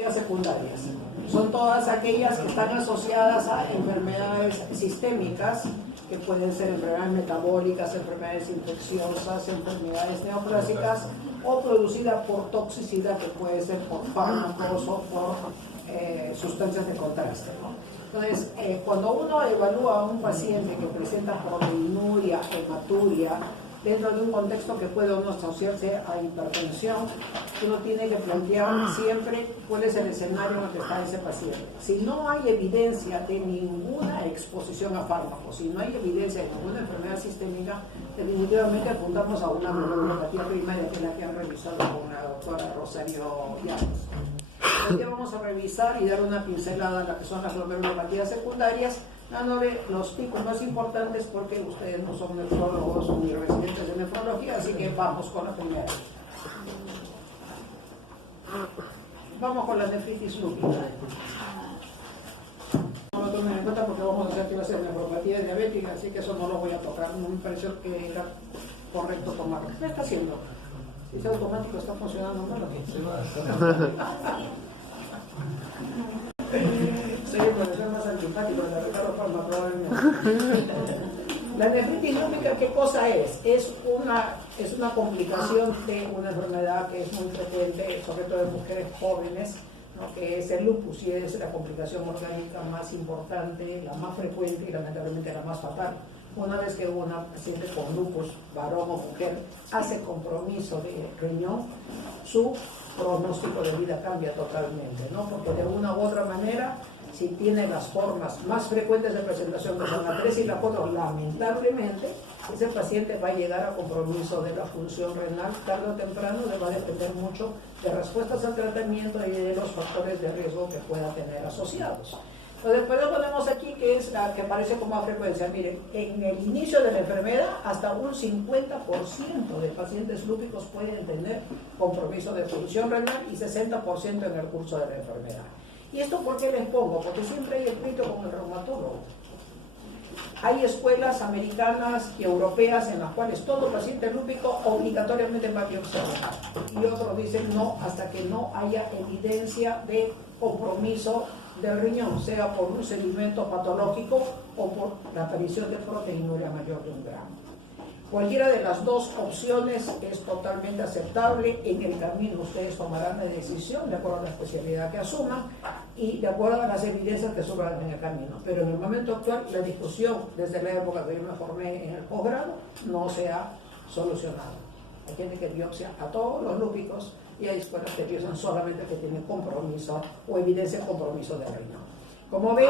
nefropatías secundarias. Son todas aquellas que están asociadas a enfermedades sistémicas, que pueden ser enfermedades metabólicas, enfermedades infecciosas, enfermedades neoplásicas, o producidas por toxicidad, que puede ser por fármacos o por sustancias de contraste, ¿no? Entonces, cuando uno evalúa a un paciente que presenta proteinuria, hematuria, dentro de un contexto que puede uno asociarse a hipertensión, uno tiene que plantear siempre cuál es el escenario en el que está ese paciente. Si no hay evidencia de ninguna exposición a fármacos, si no hay evidencia de ninguna enfermedad sistémica, definitivamente apuntamos a una glomerulopatía primaria, que es la que han revisado con la doctora Rosario Llanos. Hoy día vamos a revisar y dar una pincelada a lo que son las glomerulopatías secundarias, dándole los tipos más importantes, porque ustedes no son nefrólogos ni residentes de nefrología, así que vamos con la primera. Vamos con la nefritis lúpica. No lo tomen en cuenta porque vamos a hacer clases de nefropatía diabética, así que eso no lo voy a tocar. No me pareció que era correcto tomarlo. ¿Qué está haciendo? Si es automático, está funcionando mal, ¿o qué? Soy el profesor más antipático de la Ricardo Palma, probablemente. La nefritis lúpica, ¿qué cosa es? Es una complicación de una enfermedad que es muy frecuente, sobre todo en mujeres jóvenes, ¿no? Que es el lupus, y es la complicación orgánica más importante, la más frecuente y lamentablemente la más fatal. Una vez que una paciente con lupus, varón o mujer, hace compromiso de riñón, su pronóstico de vida cambia totalmente, ¿no? Porque de una u otra manera, si tiene las formas más frecuentes de presentación, que son la 3 y la 4, lamentablemente, ese paciente va a llegar a compromiso de la función renal tarde o temprano, le va a depender mucho de respuestas al tratamiento y de los factores de riesgo que pueda tener asociados. Después lo ponemos aquí, que es la que aparece como a frecuencia. Miren, en el inicio de la enfermedad, hasta un 50% de pacientes lúpicos pueden tener compromiso de función renal y 60% en el curso de la enfermedad. ¿Y esto por qué les pongo? Porque siempre hay el pleito con el reumatólogo. Hay escuelas americanas y europeas en las cuales todo paciente lúpico obligatoriamente va a biopsiar. Y otros dicen no, hasta que no haya evidencia de compromiso del riñón, sea por un sedimento patológico o por la aparición de proteinuria mayor de 1 gramo. Cualquiera de las dos opciones es totalmente aceptable. En el camino ustedes tomarán la decisión de acuerdo a la especialidad que asuman y de acuerdo a las evidencias que surjan en el camino. Pero en el momento actual, la discusión, desde la época que yo me formé en el posgrado, no se ha solucionado. Hay gente que biopsia a todos los lúpicos y hay escuelas que biopsian solamente que tienen compromiso o evidencia de compromiso del riñón. Como ven,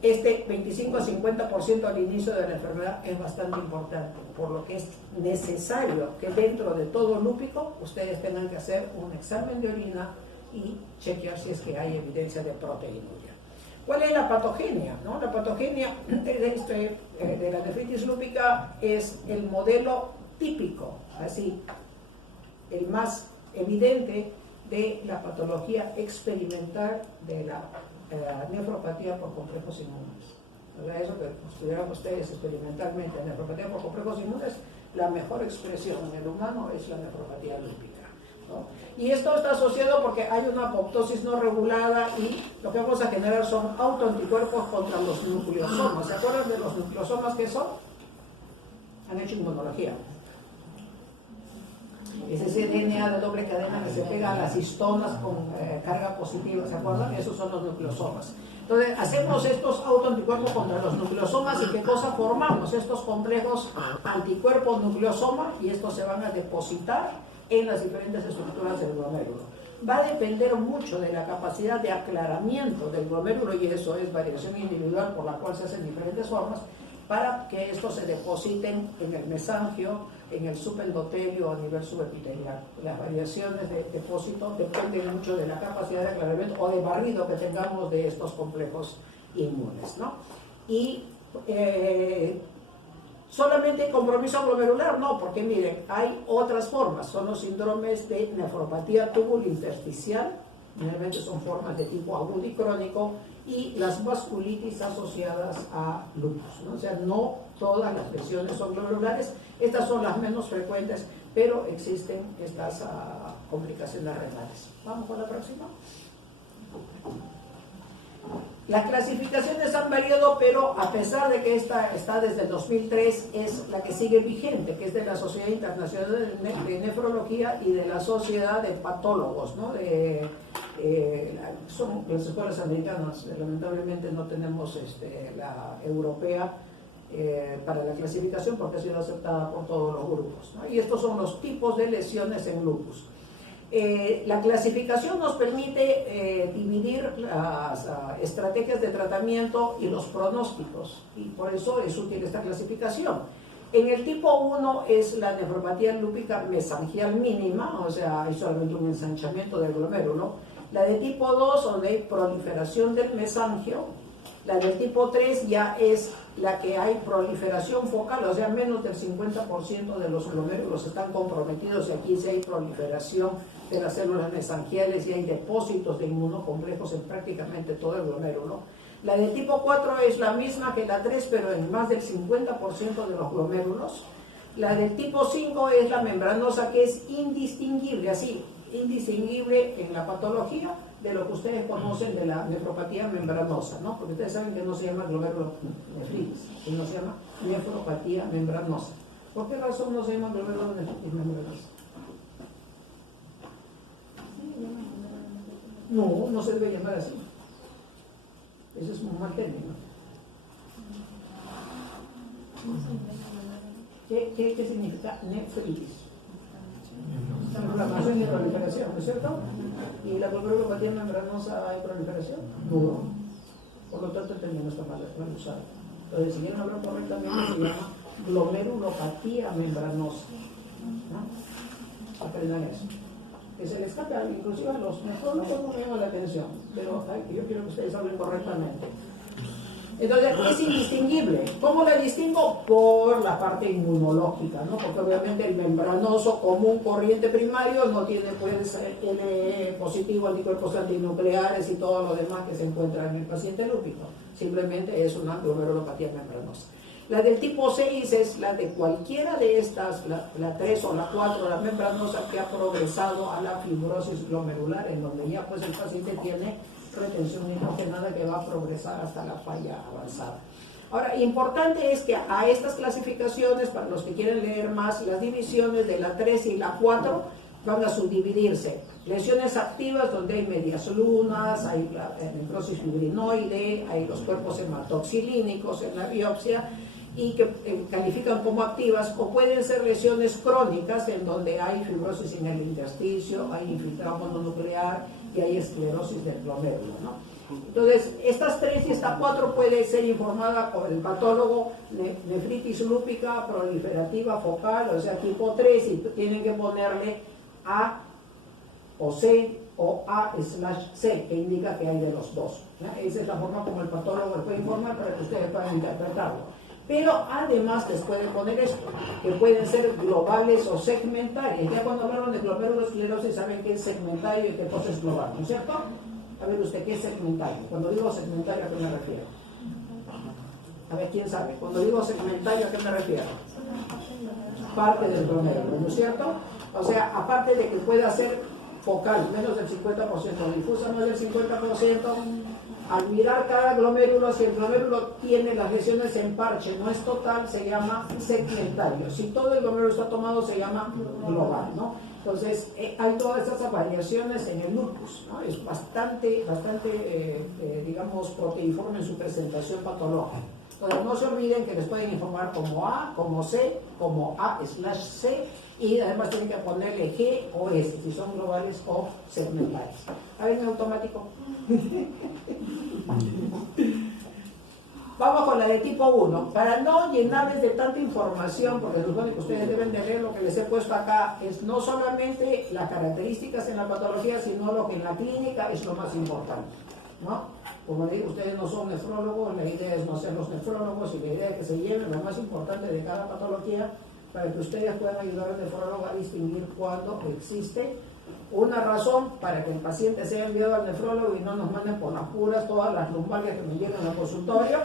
este 25 a 50% al inicio de la enfermedad es bastante importante, por lo que es necesario que dentro de todo lúpico ustedes tengan que hacer un examen de orina y chequear si es que hay evidencia de proteinuria. ¿Cuál es la patogenia? ¿No? La patogenia de la nefritis lúpica es el modelo típico, así, el más evidente de la patología experimental de la nefropatía por complejos inmunes. O sea, eso que estudiaron ustedes experimentalmente, la nefropatía por complejos inmunes, la mejor expresión en el humano es la nefropatía lúpica, ¿no? Y esto está asociado porque hay una apoptosis no regulada y lo que vamos a generar son autoanticuerpos contra los nucleosomas. ¿Se acuerdan de los nucleosomas que son? Han hecho inmunología. Es ese DNA de doble cadena que se pega a las histonas con carga positiva, ¿se acuerdan? Esos son los nucleosomas. Entonces, hacemos estos autoanticuerpos contra los nucleosomas y ¿qué cosa formamos? Estos complejos anticuerpos nucleosoma, y estos se van a depositar en las diferentes estructuras del glomérulo. Va a depender mucho de la capacidad de aclaramiento del glomérulo, y eso es variación individual por la cual se hacen diferentes formas, para que estos se depositen en el mesangio, en el subendotelio o a nivel subepitelial. Las variaciones de depósito dependen mucho de la capacidad de aclaramiento o de barrido que tengamos de estos complejos inmunes, ¿no? Y solamente compromiso glomerular, no, porque miren, hay otras formas, son los síndromes de nefropatía tubulointersticial, generalmente son formas de tipo agudo y crónico, y las vasculitis asociadas a lupus, ¿no? O sea, no todas las lesiones son glomerulares, estas son las menos frecuentes, pero existen estas complicaciones renales. Vamos con la próxima. Las clasificaciones han variado, pero a pesar de que esta está desde el 2003, es la que sigue vigente, que es de la Sociedad Internacional de Nefrología y de la Sociedad de Patólogos, ¿no? Son las escuelas americanas, lamentablemente no tenemos la europea para la clasificación porque ha sido aceptada por todos los grupos, ¿no? Y estos son los tipos de lesiones en lupus. La clasificación nos permite dividir las estrategias de tratamiento y los pronósticos, y por eso es útil esta clasificación. En el tipo 1 es la nefropatía lúpica mesangial mínima, o sea, hay solamente un ensanchamiento del glomérulo. La de tipo 2, donde hay proliferación del mesangio. La del tipo 3 ya es la que hay proliferación focal, o sea, menos del 50% de los glomérulos están comprometidos, y aquí sí hay proliferación de las células mesangiales y hay depósitos de inmunocomplejos en prácticamente todo el glomérulo. La del tipo 4 es la misma que la 3, pero en más del 50% de los glomérulos. La del tipo 5 es la membranosa, que es indistinguible, así, indistinguible en la patología de lo que ustedes conocen de la nefropatía membranosa, ¿no? Porque ustedes saben que no se llama glomerulonefritis, sino se llama nefropatía membranosa. ¿Por qué razón no se llama glomerulonefritis membranosa? No, no se debe llamar así. Ese es un mal término. ¿Qué significa nefritis? Inflamación y proliferación, ¿no es cierto? ¿Y la glomerulopatía membranosa hay proliferación? No. Por lo tanto, el término está mal usado. Entonces, si quieren hablar correctamente, se llama glomerulopatía membranosa, ¿no? Aprendan eso. Que se les escapa, inclusive a los nefrólogos no me llama la atención, pero yo quiero que ustedes hablen correctamente. Entonces, es indistinguible. ¿Cómo la distingo? Por la parte inmunológica, ¿no? Porque obviamente el membranoso común corriente primario no tiene, tiene positivo anticuerpos antinucleares y todo lo demás que se encuentra en el paciente lúpico. Simplemente es una glomerulopatía membranosa. La del tipo 6 es la de cualquiera de estas, la 3 o la 4, la membranosa, que ha progresado a la fibrosis glomerular, en donde ya pues el paciente tiene retención nitrogenada que va a progresar hasta la falla avanzada. Ahora, importante es que a estas clasificaciones, para los que quieren leer más, las divisiones de la 3 y la 4 van a subdividirse. Lesiones activas, donde hay medias lunas, hay necrosis fibrinoide, hay los cuerpos hematoxilínicos en la biopsia, y que califican como activas, o pueden ser lesiones crónicas en donde hay fibrosis en el intersticio, hay infiltrado mononuclear y hay esclerosis del glomérulo, ¿no? Entonces, estas 3 y esta 4 puede ser informada por el patólogo: nefritis lúpica proliferativa focal, o sea, tipo 3, y tienen que ponerle A o C o A/C, que indica que hay de los dos, ¿no? Esa es la forma como el patólogo le puede informar para que ustedes puedan interpretarlo. Pero además les pueden poner esto, que pueden ser globales o segmentarias. Ya cuando hablaron de glomerulosclerosis saben qué es segmentario y qué cosa es global, ¿no es cierto? A ver usted, ¿qué es segmentario? Cuando digo segmentario, ¿a qué me refiero? A ver, ¿quién sabe? Cuando digo segmentario, ¿a qué me refiero? Parte del glomérulo, ¿no es cierto? O sea, aparte de que pueda ser focal, menos del 50%, difusa más del 50%, al mirar cada glomérulo, si el glomérulo tiene las lesiones en parche, no es total, se llama segmentario. Si todo el glomérulo está tomado, se llama global, ¿no? Entonces, hay todas estas variaciones en el lupus, ¿no? Es bastante, digamos, proteiforme en su presentación patológica. Entonces, no se olviden que les pueden informar como A, como C, como A/C, y además tienen que ponerle G o S, si son globales o segmentales. A ver, en automático. Vamos con la de tipo 1. Para no llenarles de tanta información, porque supone que ustedes deben de leer, lo que les he puesto acá es no solamente las características en la patología, sino lo que en la clínica es lo más importante, ¿no? Como les digo, ustedes no son nefrólogos, la idea es no ser los nefrólogos, y la idea es que se lleven lo más importante de cada patología para que ustedes puedan ayudar al nefrólogo a distinguir cuándo existe una razón para que el paciente sea enviado al nefrólogo y no nos manden por las puras todas las lumbalgias que me llegan al consultorio.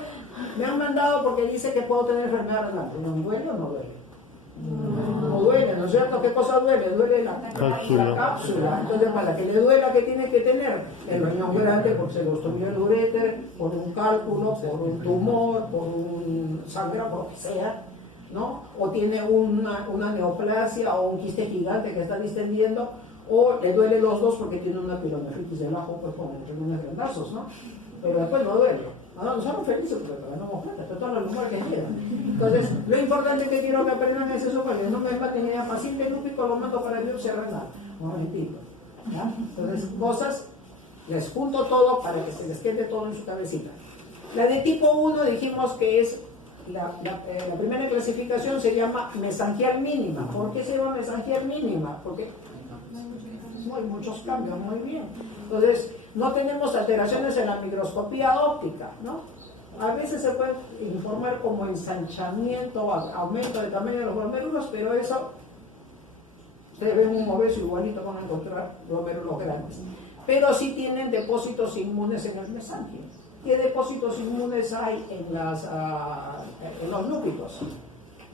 Me han mandado porque dice que puedo tener enfermedad renal. ¿No duele o no duele? No duele, ¿no es cierto? ¿Qué cosa duele? Duele la cápsula. Entonces, para que le duela, ¿qué tiene que tener? El riñón grande, porque se le obstruyó el uréter, por un cálculo, por un tumor, por un sangrado, por lo que sea, ¿no? O tiene una neoplasia o un quiste gigante que está distendiendo, o le duele los dos porque tiene una pielonefritis debajo, pues con riñones grandazos, ¿no? Pero después no duele. No somos felices porque ganamos plata, pero todos los lugares que quieran. Entonces, lo importante que quiero que aprendan es eso, porque no me maten idea paciente lúpico, lo mando para biopsia renal. No, mentira. ¿Ya? Entonces, cosas, les junto todo para que se les quede todo en su cabecita. La de tipo 1 dijimos que es, la primera clasificación se llama mesangial mínima. ¿Por qué se llama mesangial mínima? Porque no hay muchos cambios, muy bien. Entonces, no tenemos alteraciones en la microscopía óptica, ¿no? A veces se puede informar como ensanchamiento, aumento de tamaño de los glomérulos, pero eso, ustedes ven un obeso igualito van a encontrar glomérulos grandes. Pero sí tienen depósitos inmunes en el mesangio. ¿Qué depósitos inmunes hay en los lúpicos?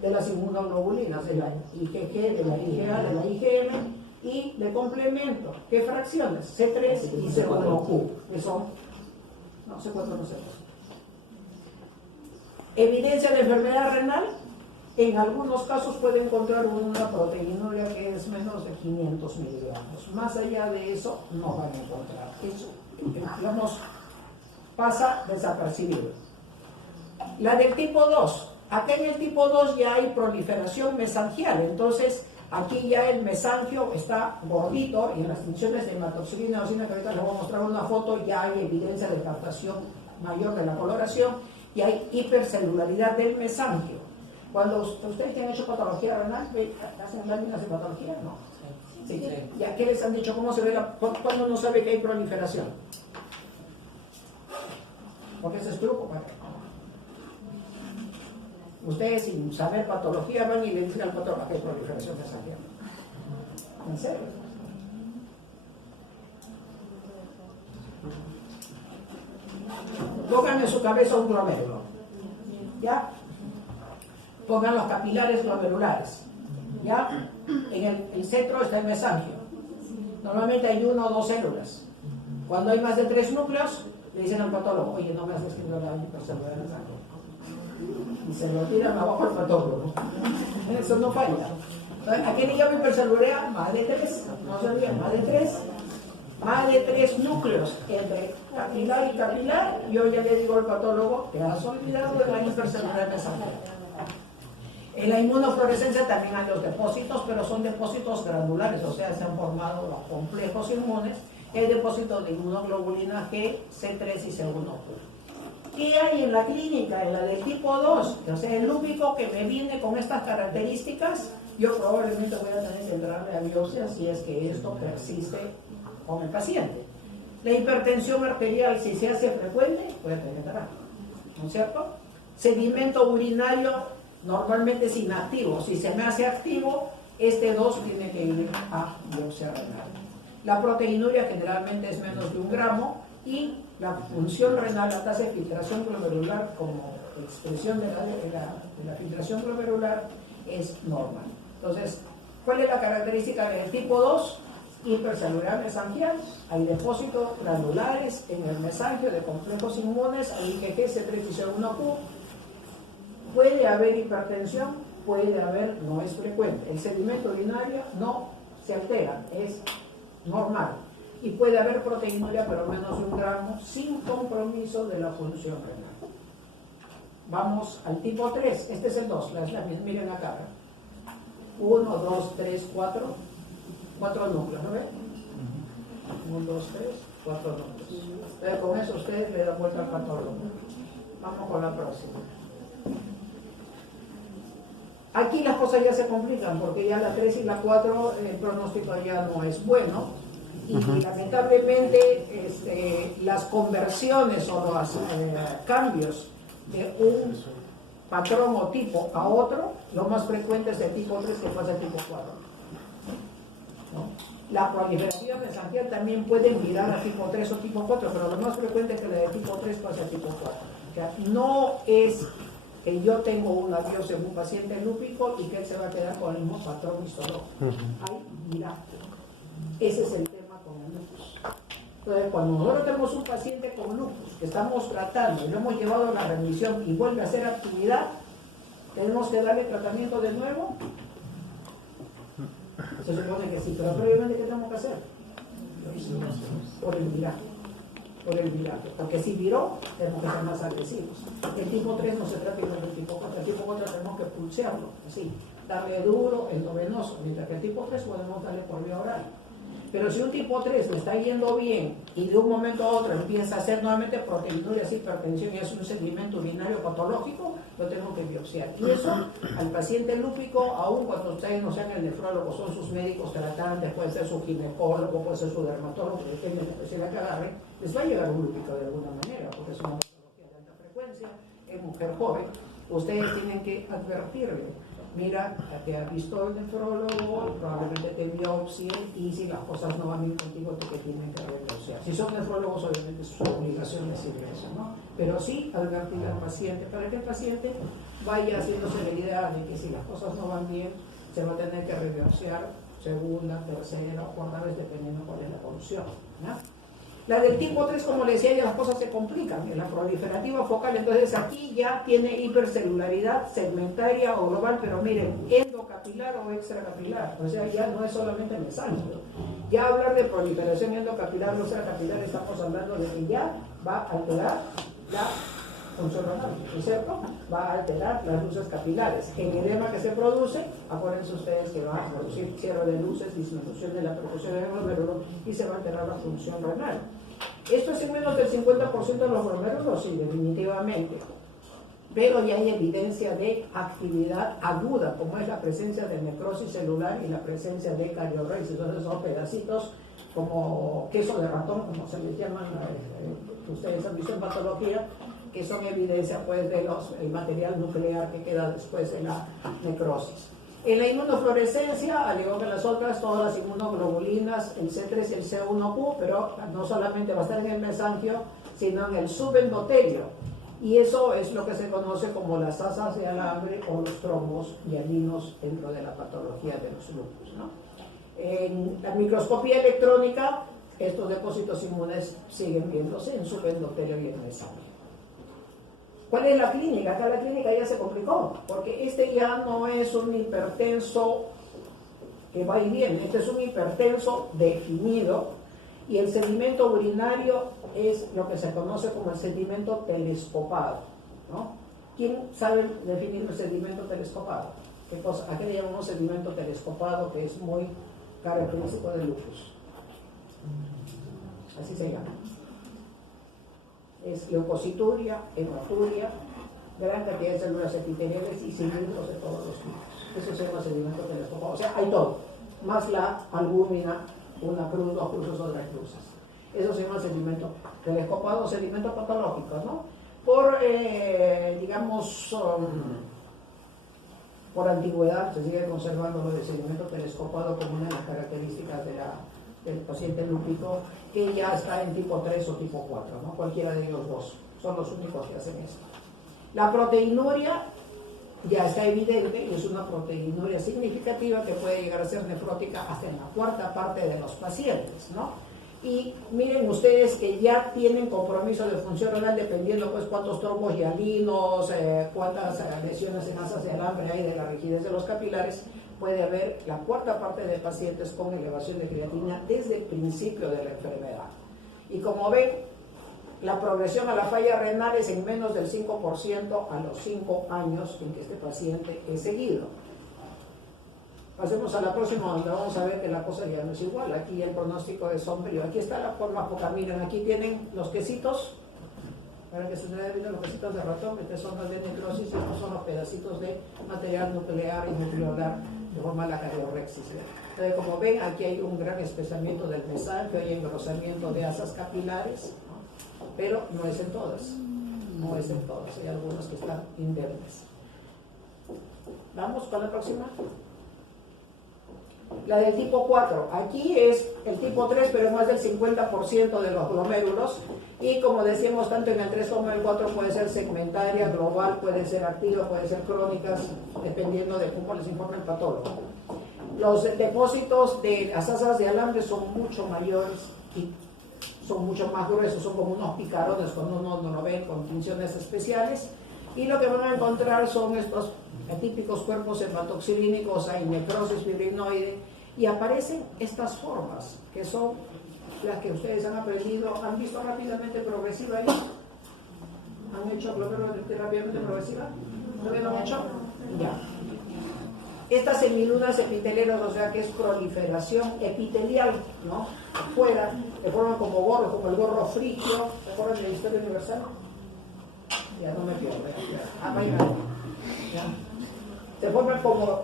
De las inmunoglobulinas, de la IgG, de la IgA, de la IgM, y de complemento, ¿qué fracciones? C3 y C1Q, que son, no, C4 no sé. Evidencia de enfermedad renal, en algunos casos puede encontrar una proteinuria que es menos de 500 miligramos. Más allá de eso, no van a encontrar. Eso, digamos, pasa desapercibido. La del tipo 2. Acá en el tipo 2 ya hay proliferación mesangial, entonces aquí ya el mesangio está gordito y en las funciones de hematoxilina y eosina, que ahorita les voy a mostrar una foto, ya hay evidencia de captación mayor de la coloración y hay hipercelularidad del mesangio. Cuando ustedes que han hecho patología renal, ¿hacen láminas de patología? No. Sí. ¿Ya qué les han dicho? ¿Cómo se ve cuando uno sabe que hay proliferación? Porque ese es truco. Ustedes sin saber patología van y le dicen al patólogo que hay proliferación mesangial. ¿En serio? Pongan en su cabeza un glomérulo. ¿Ya? Pongan los capilares glomerulares. ¿Ya? En el centro está el mesangio. Normalmente hay 1 o 2 células. Cuando hay más de 3 núcleos, le dicen al patólogo, oye, no me haces que no le daño hipercelular mesangial. Y se lo tiran abajo al patólogo. Eso no falla. ¿A qué le llamo hipercelularidad? Más de 3. No se olviden, más de 3. Más de 3 núcleos entre capilar y capilar. Yo ya le digo al patólogo, te has olvidado de la hipercelularidad mesangial. En la inmunofluorescencia también hay los depósitos, pero son depósitos granulares, o sea, se han formado los complejos inmunes. Hay depósitos de inmunoglobulina G, C3 y C1Q. ¿Qué hay en la clínica? En la del tipo 2, o sea, el lúpico que me viene con estas características, yo probablemente voy a tener que entrarle a biopsia si es que esto persiste con el paciente. La hipertensión arterial, si se hace frecuente, puede tener que entrar, ¿no es cierto? Sedimento urinario normalmente es inactivo. Si se me hace activo, este 2 tiene que ir a biopsia renal. La proteinuria generalmente es menos de 1 gramo y la función renal, la tasa de filtración glomerular como expresión de la filtración glomerular es normal. Entonces, ¿cuál es la característica del tipo 2? Hipercelular mesangial, hay depósitos granulares en el mesangio de complejos inmunes, hay IgG, C3 y C1Q. Puede haber hipertensión, puede haber, no es frecuente. El sedimento urinario no se altera, es normal. Y puede haber proteinuria, pero menos de 1 gramo, sin compromiso de la función renal. Vamos al tipo 3, este es el 2, miren acá. 1, 2, 3, 4, 4 núcleos, ¿no ven? 1, 2, 3, 4 núcleos. Entonces, con eso ustedes le dan vuelta al patólogo. Vamos con la próxima. Aquí las cosas ya se complican, porque ya la 3 y la 4, el pronóstico ya no es bueno. Y lamentablemente las conversiones o los cambios de un patrón o tipo a otro, lo más frecuente es de tipo 3 que pasa a tipo 4. ¿No? La proliferación mesangial también puede virar a tipo 3 o tipo 4, pero lo más frecuente es que la de tipo 3 pase a tipo 4. O sea, no es que yo tengo una biopsia en un paciente lúpico y que él se va a quedar con el mismo patrón histológico. Ahí dirá. Ese es el tema con el lupus. Entonces, cuando nosotros tenemos un paciente con lupus que estamos tratando y lo hemos llevado a la remisión y vuelve a hacer actividad, ¿tenemos que darle tratamiento de nuevo? Se supone que sí, pero previamente, ¿qué tenemos que hacer? Por el viraje. Por el viraje. Porque si viró, tenemos que ser más agresivos. El tipo 3 no se trata igual del tipo 4. El tipo 4 tenemos que pulsearlo, así, darle duro, endovenoso, mientras que el tipo 3 podemos darle por vía oral. Pero si un tipo 3 le está yendo bien y de un momento a otro empieza a hacer nuevamente proteinuria, hipertensión y es un sedimento urinario patológico, lo tenemos que biopsiar. Y eso al paciente lúpico, aun cuando ustedes no sean el nefrólogo, son sus médicos tratantes, puede ser su ginecólogo, puede ser su dermatólogo, que depende de la especialidad que agarre, les va a llegar un lúpico de alguna manera, porque es una patología de alta frecuencia, es mujer joven. Ustedes tienen que advertirle. Mira, te ha visto el nefrólogo, probablemente te biopsie y si las cosas no van bien contigo, tú que tienen que biopsiar. Si son nefrólogos, obviamente es su obligación decir eso, ¿no? Pero sí advertir al paciente para que el paciente vaya haciéndose la idea de que si las cosas no van bien, se va a tener que rebiopsiar segunda, tercera o cuarta vez, dependiendo cuál es la evolución, ¿no? La del tipo 3, como le decía, ya las cosas se complican. En la proliferativa focal, entonces aquí ya tiene hipercelularidad segmentaria o global, pero miren, endocapilar o extracapilar. O sea, ya no es solamente mesángio. Ya hablar de proliferación endocapilar o extracapilar, estamos hablando de que ya va a alterar la función renal, ¿no es cierto? Va a alterar las luces capilares. El edema que se produce, acuérdense ustedes que va a producir cierre de luces, disminución de la perfusión del glomérulo y se va a alterar la función renal. ¿Esto es en menos del 50% de los glomérulos? Sí, definitivamente. Pero ya hay evidencia de actividad aguda, como es la presencia de necrosis celular y la presencia de cariorreis. Entonces son pedacitos como queso de ratón, como se les llaman, ustedes han visto en patología, que son evidencia pues del material nuclear que queda después de la necrosis. En la inmunofluorescencia, al igual que las otras, todas las inmunoglobulinas, el C3 y el C1Q, pero no solamente va a estar en el mesangio, sino en el subendotelio. Y eso es lo que se conoce como las asas de alambre o los trombos hialinos dentro de la patología de los lupus, ¿no? En la microscopía electrónica, estos depósitos inmunes siguen viéndose en subendotelio y en mesangio. ¿Cuál es la clínica? Acá la clínica ya se complicó, porque este ya no es un hipertenso que va y viene, este es un hipertenso definido y el sedimento urinario es lo que se conoce como el sedimento telescopado, ¿no? ¿Quién sabe definir el sedimento telescopado? ¿Qué cosa? ¿A qué le llamamos sedimento telescopado, que es muy característico del lupus? Así se llama. Es leucocituria, hematuria, gran cantidad de células epiteliales y cilindros de todos los tipos. Eso se llama sedimento telescopado. O sea, hay todo, más la albúmina, una cruz, dos cruces o tres cruces. Eso se llama sedimento telescopado, sedimento patológico, ¿no? Por, digamos, por antigüedad se sigue conservando lo de sedimento telescopado como una de las características del paciente lúpico, que ya está en tipo 3 o tipo 4, ¿no? Cualquiera de ellos dos, son los únicos que hacen esto. La proteinuria ya está evidente y es una proteinuria significativa que puede llegar a ser nefrótica hasta en la cuarta parte de los pacientes, ¿no? Y miren ustedes que ya tienen compromiso de función renal dependiendo pues cuántos trombos hialinos, cuántas lesiones en asas de alambre hay de la rigidez de los capilares. Puede haber la cuarta parte de pacientes con elevación de creatinina desde el principio de la enfermedad. Y como ven, la progresión a la falla renal es en menos del 5% a los 5 años en que este paciente es seguido. Pasemos a la próxima, donde vamos a ver que la cosa ya no es igual. Aquí el pronóstico es sombrío. Aquí está la forma foca. Miren, aquí tienen los quesitos. Para que se vean bien los quesitos de ratón, que son los de necrosis, y estos son los pedacitos de material nuclear y nucleolar de forma la cariorrexis. Entonces, como ven, aquí hay un gran espesamiento del mesangio, hay engrosamiento de asas capilares, ¿no? Pero no es en todas. No es en todas. Hay algunos que están indemnes. Vamos con la próxima. La del tipo 4, aquí es el tipo 3, pero más del 50% de los glomérulos. Y como decíamos, tanto en el 3 como en el 4 puede ser segmentaria, global, puede ser activa, puede ser crónicas, dependiendo de cómo les informe el patólogo. Los depósitos de las asas de alambre son mucho mayores y son mucho más gruesos, son como unos picarones cuando uno no lo ve con funciones especiales. Y lo que van a encontrar son estos típicos cuerpos hematoxilínicos, hay necrosis fibrinoide y aparecen estas formas que son las que ustedes han aprendido. ¿Han visto rápidamente progresiva ahí? ¿Han hecho rápidamente progresiva? ¿No lo han hecho? Ya. Estas semilunas epiteliales, o sea que es proliferación epitelial, ¿no? Afuera, que forman como gorros, como el gorro frigio. ¿Se acuerdan de la historia universal? Ya no me pierdo. Ya. Se forman como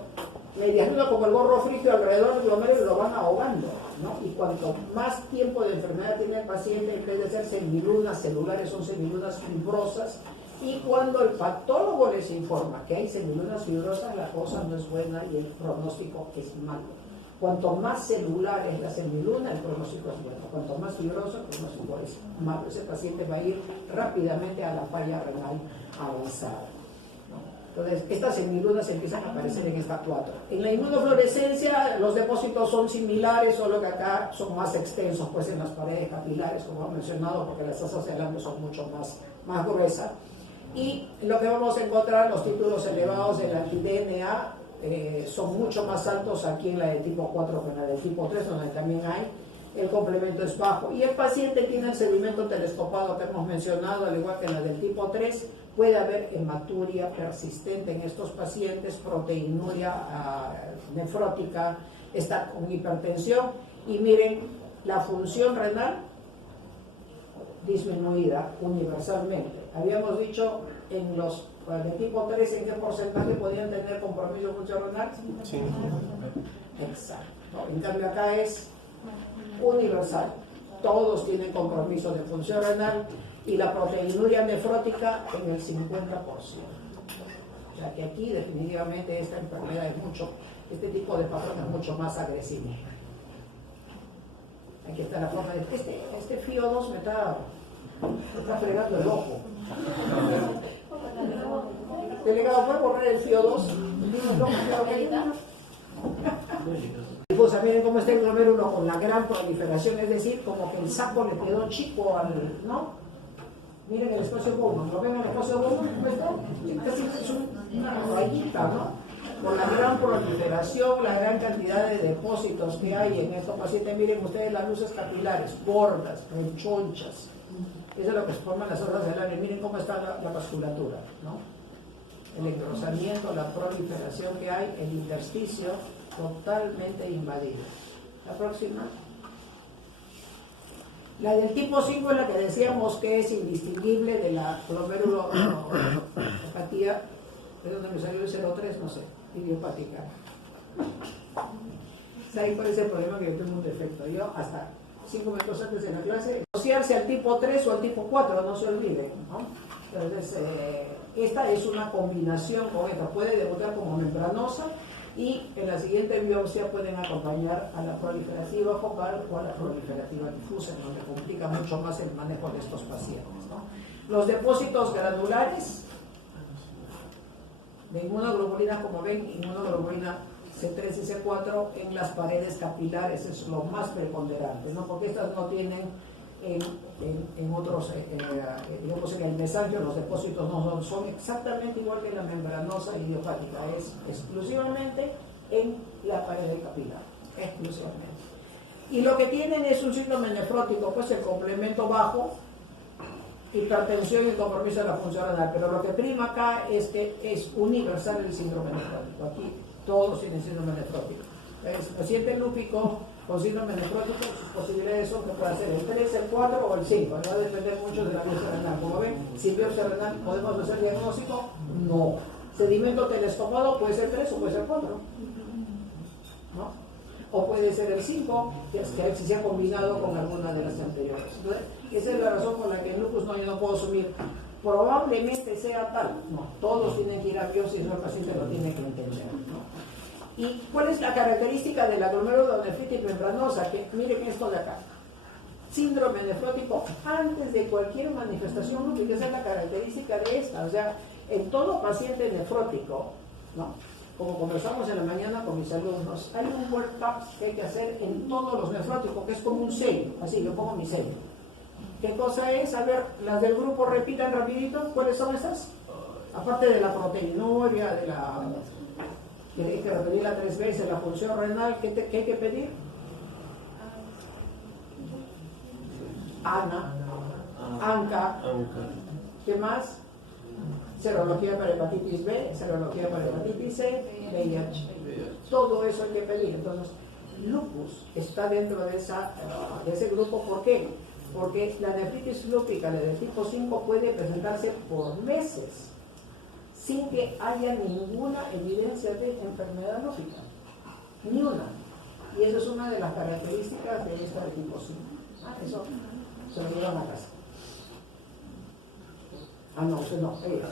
medianuda, como el gorro frigio alrededor del glomérulo y lo van ahogando, ¿no? Y cuanto más tiempo de enfermedad tiene el paciente, en vez de ser semilunas celulares, son semilunas fibrosas. Y cuando el patólogo les informa que hay semilunas fibrosas, la cosa no es buena y el pronóstico es malo. Cuanto más celular es la semiluna, el pronóstico es bueno. Cuanto más fibroso, el pronóstico es malo. Ese paciente va a ir rápidamente a la falla renal avanzada, ¿no? Entonces, estas semilunas empiezan a aparecer en esta 4. En la inmunofluorescencia, los depósitos son similares, solo que acá son más extensos, pues en las paredes capilares, como hemos mencionado, porque las asas de alambre son mucho más gruesas. Y lo que vamos a encontrar, los títulos elevados del anti-DNA son mucho más altos aquí en la de tipo 4 que en la de tipo 3, donde también hay. El complemento es bajo. Y el paciente tiene el sedimento telescopado que hemos mencionado, al igual que en la del tipo 3. Puede haber hematuria persistente en estos pacientes, proteinuria nefrótica, está con hipertensión. Y miren, la función renal disminuida universalmente. Habíamos dicho en los de tipo 3 en qué porcentaje podían tener compromiso de función renal. Sí. Exacto. En cambio acá es universal. Todos tienen compromiso de función renal y la proteinuria nefrótica en el 50%. O sea que aquí definitivamente esta enfermedad es mucho, este tipo de patrón es mucho más agresivo. Aquí está la forma de este FIO2 me está fregando el ojo. Delegado, ¿puede borrar el FIO2? Pues miren cómo está el glomérulo con la gran proliferación, es decir, como que el saco le quedó chico ¿no? Miren el espacio Bowman, ¿lo ven en el espacio Bowman? ¿Cómo está? Casi es una rayita, ¿no? Por la gran proliferación, la gran cantidad de depósitos que hay en estos pacientes. Miren ustedes las luces capilares, gordas, rechonchas. Eso es lo que se forman las asas del alambre. Miren cómo está la vasculatura, ¿no? El engrosamiento, la proliferación que hay, el intersticio totalmente invadido. La próxima. La del tipo 5 es la que decíamos que es indistinguible de la glomerulopatía. ¿De dónde me salió el 03? No sé. Idiopática. ¿Saben cuál es el problema? Que yo tengo un defecto. Yo hasta 5 minutos antes de la clase, asociarse al tipo 3 o al tipo 4, no se olviden, ¿no? Entonces, esta es una combinación con esta. Puede debutar como membranosa y en la siguiente biopsia pueden acompañar a la proliferativa focal o a la proliferativa difusa, en donde complica mucho más el manejo de estos pacientes, ¿no? Los depósitos granulares de inmunoglobulina, como ven, inmunoglobulina C3 y C4 en las paredes capilares es lo más preponderante, ¿no? Porque estas no tienen en otros, digamos en el mesangio, los depósitos no son exactamente igual que la membranosa idiopática, es exclusivamente en la pared capilar, exclusivamente. Y lo que tienen es un síndrome nefrótico, pues el complemento bajo, hipertensión y compromiso de la función renal, pero lo que prima acá es que es universal el síndrome nefrótico. Aquí todos tienen síndrome nefrótico. El paciente lúpico con síndrome nefrótico, sus posibilidades son que pueda ser el 3, el 4 o el 5. Va a depender mucho de la biopsia renal. Como ven, sin biopsia renal podemos hacer diagnóstico, no. Sedimento telescopado puede ser 3 o puede ser 4, ¿no? O puede ser el 5, que se ha combinado con alguna de las anteriores. Entonces, esa es la razón por la que el lupus yo no puedo asumir probablemente sea tal. No, todos tienen que ir a biopsia y el paciente lo tiene que entender, ¿no? ¿Y cuál es la característica de la glomerulonefritis membranosa? Que miren esto de acá. Síndrome nefrótico antes de cualquier manifestación lúpica, esa es la característica de esta. O sea, en todo paciente nefrótico, ¿no? Como conversamos en la mañana con mis alumnos, hay un workup que hay que hacer en todos los nefróticos, que es como un sello, así yo pongo mi sello. ¿Qué cosa es? A ver, las del grupo repitan rapidito, ¿cuáles son esas? Aparte de la proteinuria, de la... que hay que repetirla 3 veces, la función renal, ¿qué hay que pedir? ANA, ANCA, ¿qué más? Serología para hepatitis B, serología para hepatitis C, VIH. Todo eso hay que pedir. Entonces, lupus está dentro de ese grupo. ¿Por qué? Porque la nefritis lúpica de tipo 5 puede presentarse por meses sin que haya ninguna evidencia de enfermedad lúpica. Ni una. Y esa es una de las características de esta de tipo 5. Eso se lo llevan a casa. No, usted no, ella.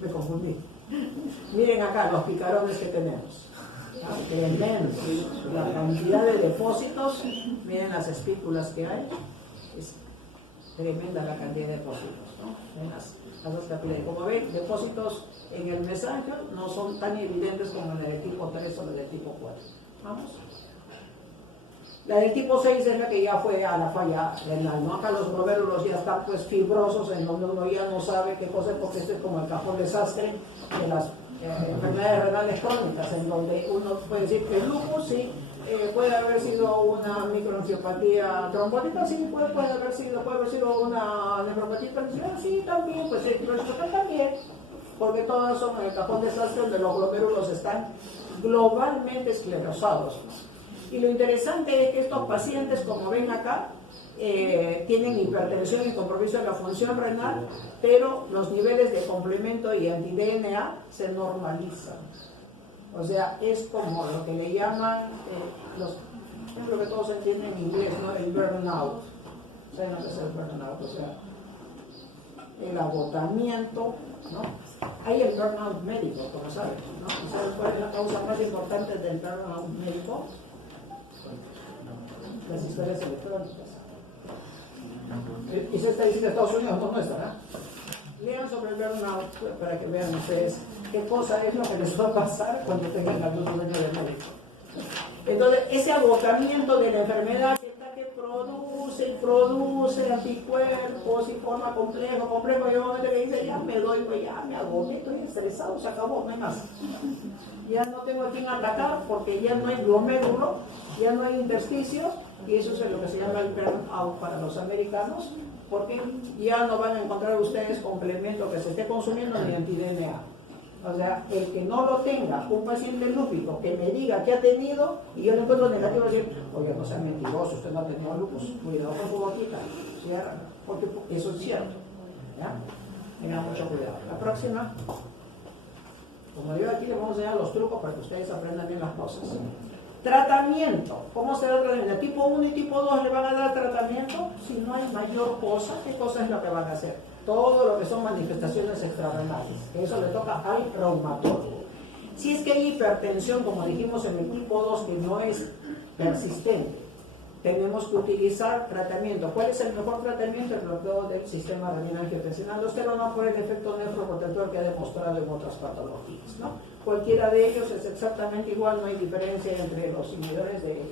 Me confundí. Miren acá los picarones que tenemos. Tremendo. La cantidad de depósitos, miren las espículas que hay. Es tremenda la cantidad de depósitos, ¿no? En las capilares. Como ven, depósitos en el mesangial no son tan evidentes como en el tipo 3 o en el tipo 4. Vamos. La del tipo 6 es la que ya fue a la falla renal, ¿no? Acá los glomérulos ya están pues fibrosos, en donde uno ya no sabe qué cosa es, porque este es como el cajón desastre de las enfermedades renales crónicas, en donde uno puede decir que el lupus sí, puede haber sido una microangiopatía trombótica, sí, puede haber sido una nefropatía tradicional, sí, también, pues el también, porque todas son en el cajón desastre donde los glomérulos están globalmente esclerosados. Y lo interesante es que estos pacientes, como ven acá, tienen hipertensión y compromiso de la función renal, pero los niveles de complemento y anti-DNA se normalizan. O sea, es como lo que le llaman, es lo que todos entienden en inglés, ¿no? El burnout. ¿Saben lo que es el burnout? O sea, el agotamiento, ¿no? Hay el burnout médico, como saben, ¿no? ¿Saben cuál es la causa más importante del burnout médico? Las historias electrónicas. Esa estadística de Estados Unidos, no nuestra, ¿eh? Lean sobre el burnout para que vean ustedes qué cosa es lo que les va a pasar cuando tengan algún daño de médico. Entonces, ese agotamiento de la enfermedad que produce anticuerpos y forma complejo, y un momento que dice, ya me doy, pues ya me agoté, estoy estresado, se acabó, no hay más. Ya no tengo a quién atacar porque ya no hay glomérulo, ya no hay intersticio, y eso es lo que se llama el burnout para los americanos, porque ya no van a encontrar ustedes complemento que se esté consumiendo ni anti-DNA. O sea, el que no lo tenga, un paciente lúpico, que me diga que ha tenido, y yo le encuentro negativo, decir, oye, no sea mentiroso, usted no ha tenido lupus, cuidado con su boquita, cierra, porque eso es cierto. ¿Ya? Tengan mucho cuidado. La próxima, como digo aquí, les vamos a enseñar los trucos para que ustedes aprendan bien las cosas. Tratamiento. ¿Cómo se da el tratamiento? Tipo 1 y tipo 2 le van a dar tratamiento. Si no hay mayor cosa, ¿qué cosa es lo que van a hacer? Todo lo que son manifestaciones extrarrenales. Eso le toca al reumatólogo. Si es que hay hipertensión, como dijimos en el tipo 2, que no es persistente, tenemos que utilizar tratamiento. ¿Cuál es el mejor tratamiento? El bloqueo del sistema renina-angiotensina aldosterona por el efecto nefroprotector que ha demostrado en otras patologías, ¿no? Cualquiera de ellos es exactamente igual, no hay diferencia entre los inhibidores de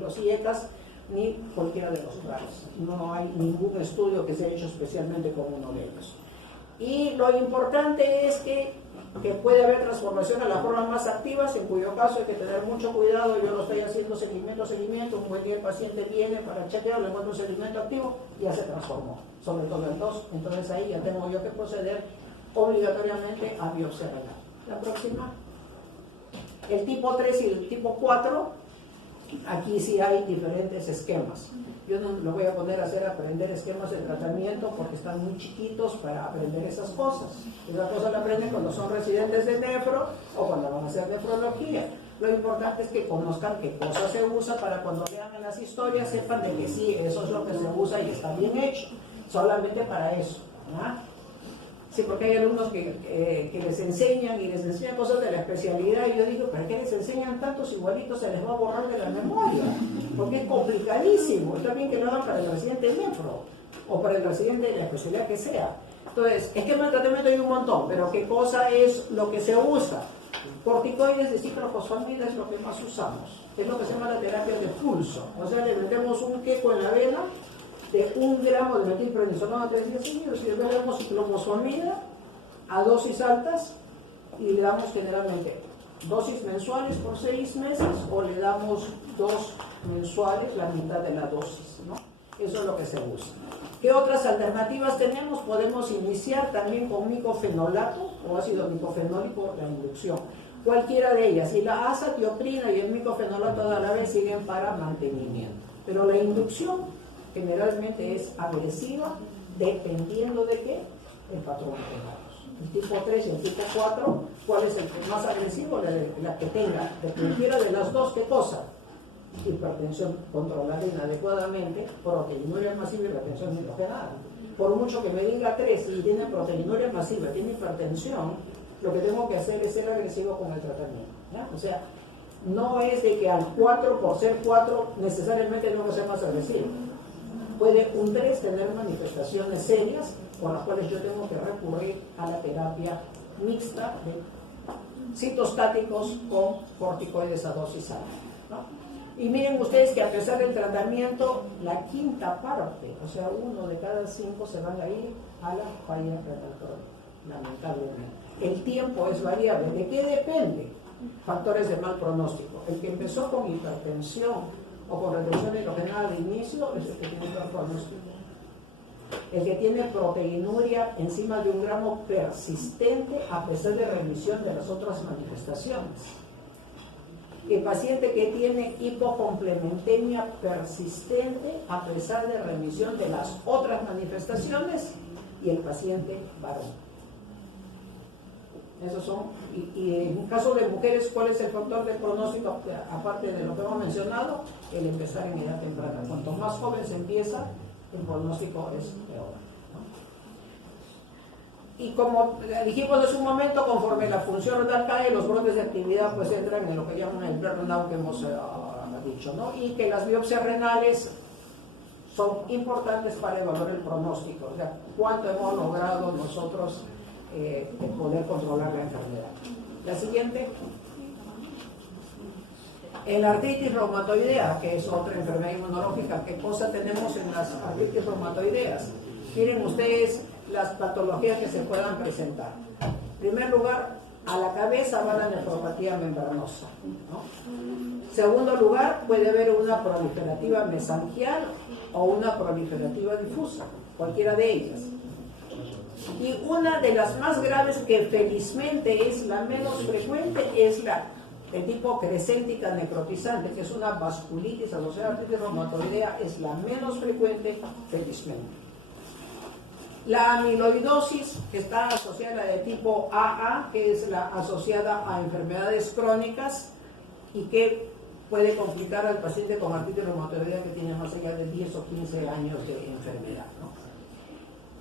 los IECAS ni cualquiera de los RAS. No hay ningún estudio que se haya hecho especialmente con uno de ellos. Y lo importante es que puede haber transformación a las formas más activas, en cuyo caso hay que tener mucho cuidado. Yo lo estoy haciendo seguimiento, un buen día el paciente viene para chequeo, le encuentro un seguimiento activo y ya se transformó, sobre todo el 2, entonces ahí ya tengo yo que proceder obligatoriamente a biopsia renal. La próxima, el tipo 3 y el tipo 4, aquí sí hay diferentes esquemas. Yo no lo voy a poner a hacer aprender esquemas de tratamiento porque están muy chiquitos para aprender esas cosas. Esas cosas las aprenden cuando son residentes de nefro o cuando van a hacer nefrología. Lo importante es que conozcan qué cosa se usa para cuando vean en las historias sepan de que sí, eso es lo que se usa y está bien hecho. Solamente para eso, ¿no? Sí, porque hay alumnos que les enseñan y les enseñan cosas de la especialidad y yo digo, ¿para qué les enseñan tantos igualitos? Se les va a borrar de la memoria, porque es complicadísimo. Está bien que lo hagan para el residente de nefro o para el residente de la especialidad que sea. Entonces, esquema de tratamiento hay un montón, pero ¿qué cosa es lo que se usa? Corticoides de ciclofosfamida es lo que más usamos, es lo que se llama la terapia de pulso. O sea, le metemos un queco en la vena de 1 gramo de metilprednisolona 3 días seguidos y después le damos ciclofosfamida a dosis altas y le damos generalmente dosis mensuales por 6 meses o le damos 2 mensuales, la mitad de la dosis, ¿no? Eso es lo que se usa. ¿Qué otras alternativas tenemos? Podemos iniciar también con micofenolato o ácido micofenólico, la inducción. Cualquiera de ellas. Y la azatioprina y el micofenolato a la vez sirven para mantenimiento. Pero la inducción generalmente es agresiva dependiendo de qué, el patrón que tengamos. El tipo 3 y el tipo 4, ¿cuál es el más agresivo? La que tenga, de cualquiera de las dos, ¿qué cosa? Hipertensión controlada inadecuadamente, proteinuria masiva y retención nitrogenada. Por mucho que me diga 3 y tiene proteinuria masiva, tiene hipertensión, lo que tengo que hacer es ser agresivo con el tratamiento, ¿ya? O sea, no es de que al 4 por ser 4 necesariamente tengo que ser más agresivo. Puede un 3 tener manifestaciones serias con las cuales yo tengo que recurrir a la terapia mixta de citostáticos con corticoides a dosis alta, ¿no? Y miren ustedes que a pesar del tratamiento, la quinta parte, o sea, 1 de cada 5 se van a ir a la falla renal crónica, lamentablemente. El tiempo es variable. ¿De qué depende? Factores de mal pronóstico. El que empezó con hipertensión o con retención hidrogenada de inicio es el que tiene mal pronóstico. El que tiene proteinuria encima de 1 gramo persistente a pesar de remisión de las otras manifestaciones. El paciente que tiene hipocomplementemia persistente a pesar de remisión de las otras manifestaciones y el paciente varón. Esos son, y en caso de mujeres, ¿cuál es el factor de pronóstico? Aparte de lo que hemos mencionado, el empezar en edad temprana. Cuanto más joven se empieza, el pronóstico es peor, ¿no? Y como dijimos hace un momento, conforme la función renal cae, los brotes de actividad pues entran en lo que llaman el burnout que hemos dicho, ¿no? Y que las biopsias renales son importantes para evaluar el pronóstico, o sea, cuánto hemos logrado nosotros poder controlar la enfermedad. La siguiente, el artritis reumatoidea, que es otra enfermedad inmunológica. ¿Qué cosa tenemos en las artritis reumatoideas? Miren ustedes las patologías que se puedan presentar. En primer lugar, a la cabeza va la nefropatía membranosa, ¿no? Segundo lugar, puede haber una proliferativa mesangial o una proliferativa difusa, cualquiera de ellas. Y una de las más graves, que felizmente es la menos frecuente, es la de tipo crescéntica necrotizante, que es una vasculitis asociada a artritis reumatoidea, es la menos frecuente, felizmente. La amiloidosis, que está asociada a la de tipo AA, que es la asociada a enfermedades crónicas y que puede complicar al paciente con artritis reumatoidea que tiene más allá de 10 o 15 años de enfermedad, ¿no?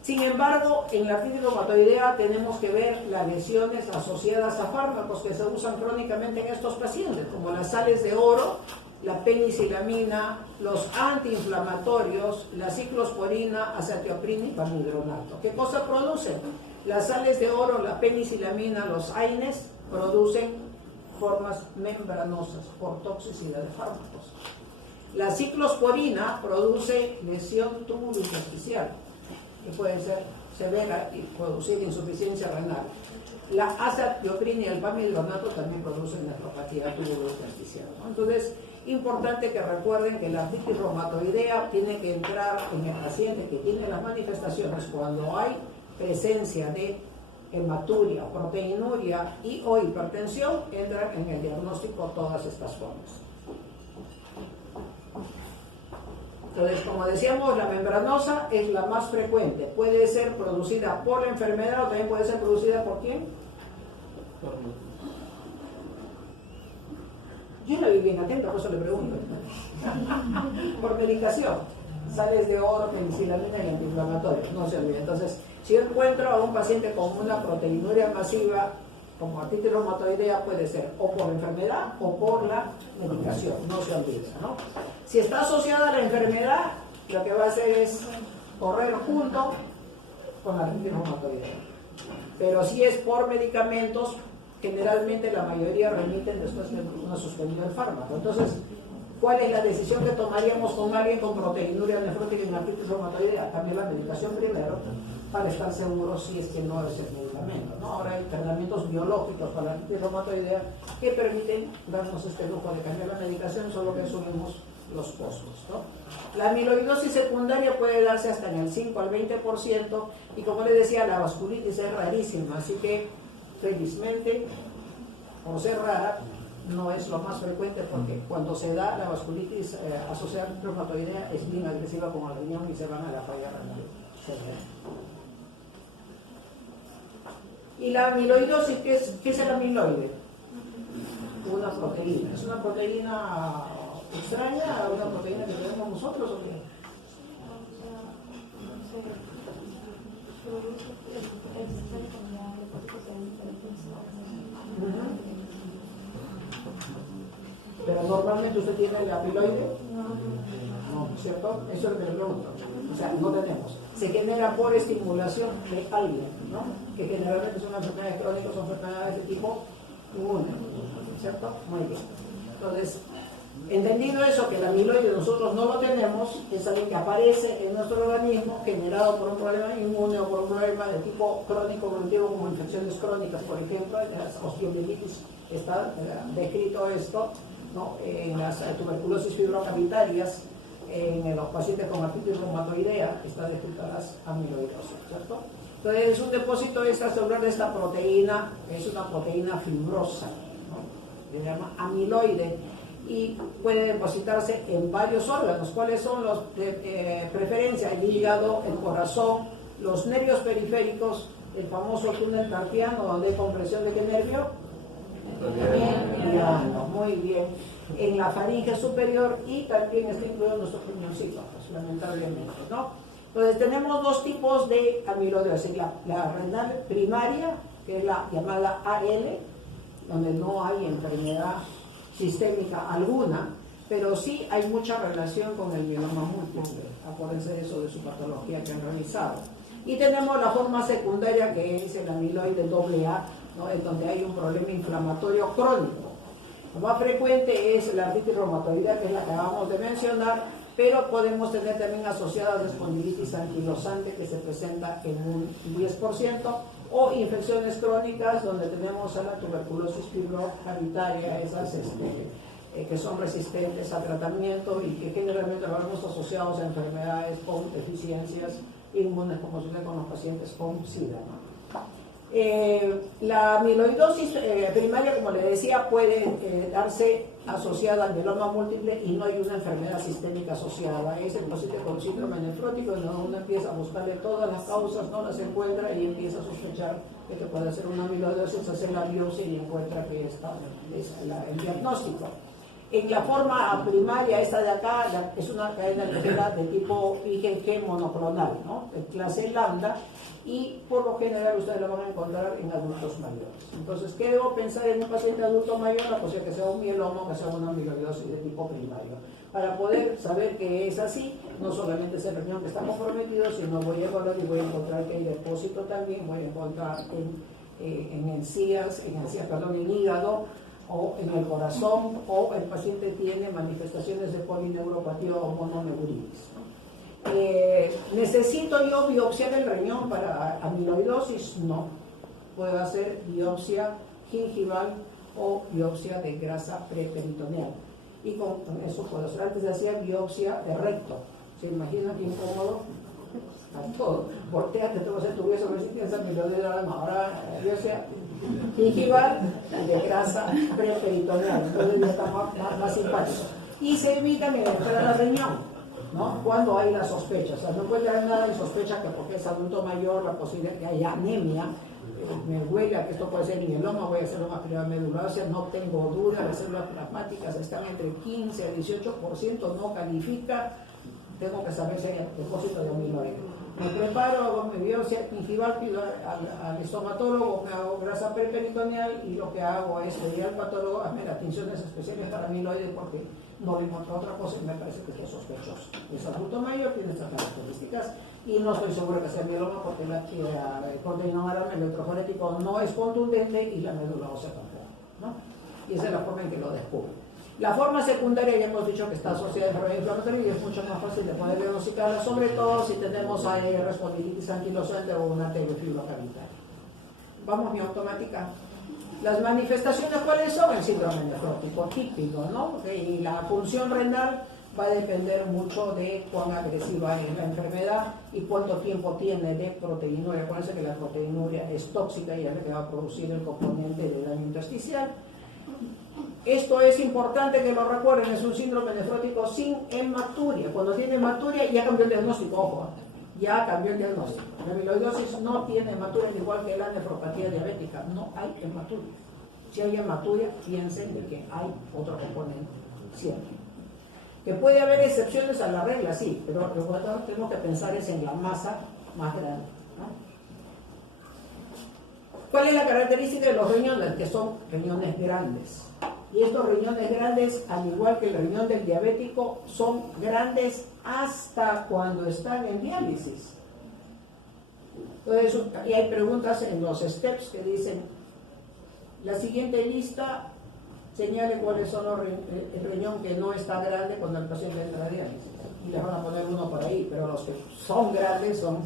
Sin embargo, en la artritis reumatoidea tenemos que ver las lesiones asociadas a fármacos que se usan crónicamente en estos pacientes, como las sales de oro, la penicilamina, los antiinflamatorios, la ciclosporina, azatioprina y pamidronato. ¿Qué cosa producen? Las sales de oro, la penicilamina, los AINES producen formas membranosas por toxicidad de fármacos. La ciclosporina produce lesión túbulo-intersticial, que puede ser severa y producir insuficiencia renal. La azatioprina y el pamidronato también producen nefropatía túbulo-intersticial, ¿no? Entonces, importante que recuerden que la artritis reumatoidea tiene que entrar en el paciente que tiene las manifestaciones cuando hay presencia de hematuria, proteinuria y o hipertensión, entran en el diagnóstico todas estas formas. Entonces, como decíamos, la membranosa es la más frecuente. Puede ser producida por la enfermedad o también puede ser producida por ¿quién? Yo la vi bien atenta, por eso le pregunto. Por medicación. sales de oro, penicilamina y antiinflamatorio, no se olvide. Entonces, si yo encuentro a un paciente con una proteinuria masiva, como artritis reumatoidea, puede ser o por enfermedad o por la medicación, no se olvide, ¿no? Si está asociada a la enfermedad, lo que va a hacer es correr junto con la artritis reumatoidea. Pero si es por medicamentos, generalmente la mayoría remiten después de una suspensión del fármaco. Entonces, ¿cuál es la decisión que tomaríamos con alguien con proteinuria nefrótica en artritis reumatoidea? Cambiar la medicación primero para estar seguros si es que no es el medicamento, ¿no? Ahora hay tratamientos biológicos para la artritis reumatoidea que permiten darnos este lujo de cambiar la medicación, solo que asumimos los costos, ¿no? La amiloidosis secundaria puede darse hasta en el 5 al 20% y, como les decía, la vasculitis es rarísima, así que felizmente, por ser rara, no es lo más frecuente, porque cuando se da la vasculitis asociada a reumatoidea es bien agresiva con el riñón y se van a la falla renal severa. ¿Y la amiloidosis? ¿Qué es el amiloide? Una proteína. ¿Es una proteína extraña a una proteína que tenemos nosotros o qué? Pero normalmente usted tiene el amiloide. No, ¿cierto? Eso es lo que le pregunto. O sea, no tenemos. Se genera por estimulación de alguien, ¿no? Que generalmente son enfermedades crónicas, son enfermedades de tipo inmune, ¿cierto? Muy bien. Entonces, entendido eso, que el amiloide nosotros no lo tenemos, es algo que aparece en nuestro organismo generado por un problema inmune o por un problema de tipo crónico evolutivo, como infecciones crónicas, por ejemplo, en las osteomielitis está descrito esto, ¿no? En las tuberculosis fibrocavitarias, en los pacientes con artritis reumatoidea está descrita las amiloidosis, ¿cierto? Entonces es un depósito extracelular de esta proteína, es una proteína fibrosa, ¿no? Se llama amiloide y puede depositarse en varios órganos. ¿Cuáles son los de preferencia? El hígado, el corazón, los nervios periféricos, el famoso túnel carpiano, donde hay compresión de qué nervio? Mediano, muy bien. En la faringe superior y también está incluido nuestro riñoncito, pues, lamentablemente, ¿no? Entonces tenemos dos tipos de amiloidosis, la renal primaria, que es la llamada AL, donde no hay enfermedad sistémica alguna, pero sí hay mucha relación con el mieloma múltiple, acuérdense de eso de su patología que han realizado. Y tenemos la forma secundaria, que es el amiloide AA, ¿no? En donde hay un problema inflamatorio crónico. Lo más frecuente es la artritis reumatoidea, que es la que acabamos de mencionar, pero podemos tener también asociadas espondilitis anquilosante, que se presenta en un 10%, o infecciones crónicas, donde tenemos a la tuberculosis fibrocavitaria, esas que son resistentes al tratamiento y que generalmente lo vemos asociados a enfermedades con deficiencias inmunes, como sucede con los pacientes con SIDA, ¿no? La amiloidosis primaria, como le decía, puede darse asociada al mieloma múltiple y no hay una enfermedad sistémica asociada. Es el paciente con síndrome nefrótico, en donde uno empieza a buscarle todas las causas, no las encuentra y empieza a sospechar que puede ser una amiloidosis, hace la biopsia y encuentra que esta es el diagnóstico. En la forma primaria, esta de acá, es una cadena de tipo IgG monoclonal, ¿no? De clase lambda, y por lo general ustedes lo van a encontrar en adultos mayores. Entonces, ¿qué debo pensar en un paciente adulto mayor? La posibilidad que sea un mieloma o que sea una amiloidosis de tipo primario. Para poder saber que es así, no solamente es el riñón que está comprometido, sino voy a evaluar y voy a encontrar que hay depósito también, voy a encontrar en encías, en hígado, o en el corazón, o el paciente tiene manifestaciones de polineuropatía o mononeuritis. ¿Necesito yo biopsiar el riñón para amiloidosis? No. Puedo hacer biopsia gingival o biopsia de grasa preperitoneal. Y con eso puedo hacer. Antes hacía biopsia de recto. ¿Se imaginan qué incómodo? A todo. Voltea, te tengo que hacer tu hueso, a ver si tienes amiloidea. Ahora biopsia gingival de grasa preperitoneal. Entonces ya está más simpático. Y se evita entrar al riñón, ¿no? Cuando hay la sospecha. O sea, no puede haber nada de sospecha que porque es adulto mayor, la posibilidad que haya anemia, me huele a que esto puede ser mieloma, voy a hacer una actividad medular ósea, no tengo duda, las células plasmáticas están entre 15 a 18%, no califica, tengo que saber si hay depósito de amiloide. Me preparo, hago mi biopsia gingival, pido al estomatólogo, me hago grasa peritoneal y lo que hago es pedir al patólogo hazme las tinciones especiales para amiloide porque no le encontré otra cosa y me parece que es sospechoso. Es adulto mayor, tiene estas características y no estoy seguro que sea mieloma porque la proteína electroforético no es contundente y la médula ósea tampoco, ¿no? Y esa es la forma en que lo descubro. La forma secundaria ya hemos dicho que está asociada a enfermedad inflamatoria y es mucho más fácil de poder diagnosticarla, sobre todo si tenemos espondilitis anquilosante o una arteriofibra cavitaria. Vamos mi automática. Las manifestaciones, ¿cuáles son? El síndrome nefrótico típico, ¿no? Y la función renal va a depender mucho de cuán agresiva es la enfermedad y cuánto tiempo tiene de proteinuria. Acuérdense que la proteinuria es tóxica y es la que va a producir el componente de daño intersticial. Esto es importante que lo recuerden, es un síndrome nefrótico sin hematuria. Cuando tiene hematuria ya cambió el diagnóstico, ojo, ya cambió el diagnóstico. La amiloidosis no tiene hematuria, igual que la nefropatía diabética, no hay hematuria. Si hay hematuria, piensen de que hay otro componente, siempre. Que puede haber excepciones a la regla, sí, pero lo que tenemos que pensar es en la masa más grande, ¿no? ¿Cuál es la característica de los riñones? Que son riñones grandes. Y estos riñones grandes, al igual que el riñón del diabético, son grandes hasta cuando están en diálisis. Entonces, y hay preguntas en los steps que dicen, la siguiente lista señale cuáles son el riñón que no está grande cuando el paciente entra a diálisis. Y les van a poner uno por ahí, pero los que son grandes son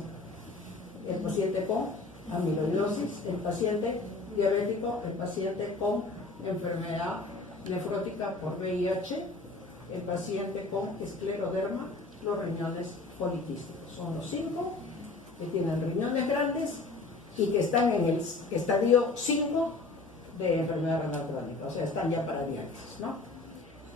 el paciente con amiloidosis, el paciente diabético, el paciente con enfermedad nefrótica por VIH, el paciente con escleroderma, los riñones poliquísticos. Son los 5 que tienen riñones grandes y que están en el estadio 5 de enfermedad renal crónica, o sea, están ya para diálisis, ¿no?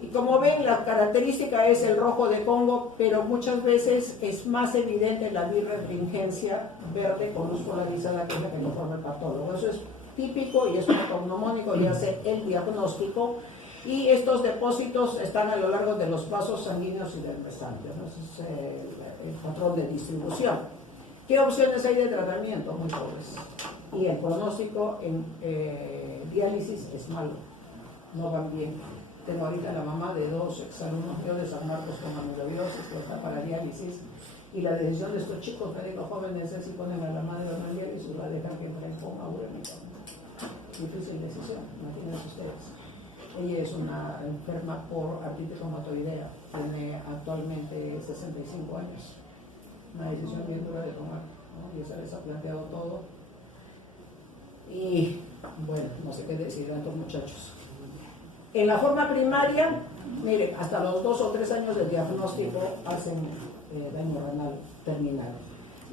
Y como ven, la característica es el rojo de Congo, pero muchas veces es más evidente la birrefringencia verde con luz polarizada, que es la que nos forma el patólogo. Eso es típico y es un cognomónico y hace el diagnóstico. Y estos depósitos están a lo largo de los vasos sanguíneos y del pesante, ¿no? Ese es el patrón de distribución. ¿Qué opciones hay de tratamiento? Muy pobres. Y el pronóstico en diálisis es malo, no van bien. Tengo ahorita la mamá de 2 exalumnos de San Marcos con amiloidosis que está para diálisis y la decisión de estos chicos médicos jóvenes es si ponen a la madre en la diálisis o la dejan que entre en coma urémico. Difícil decisión, imagínense ustedes. Ella es una enferma por artritis reumatoidea, tiene actualmente 65 años. Una decisión bien dura de tomar, ¿no? Y esa les ha planteado todo. Y bueno, no sé qué decidirán estos muchachos. En la forma primaria, miren, hasta los 2 o 3 años de diagnóstico hacen daño renal terminal.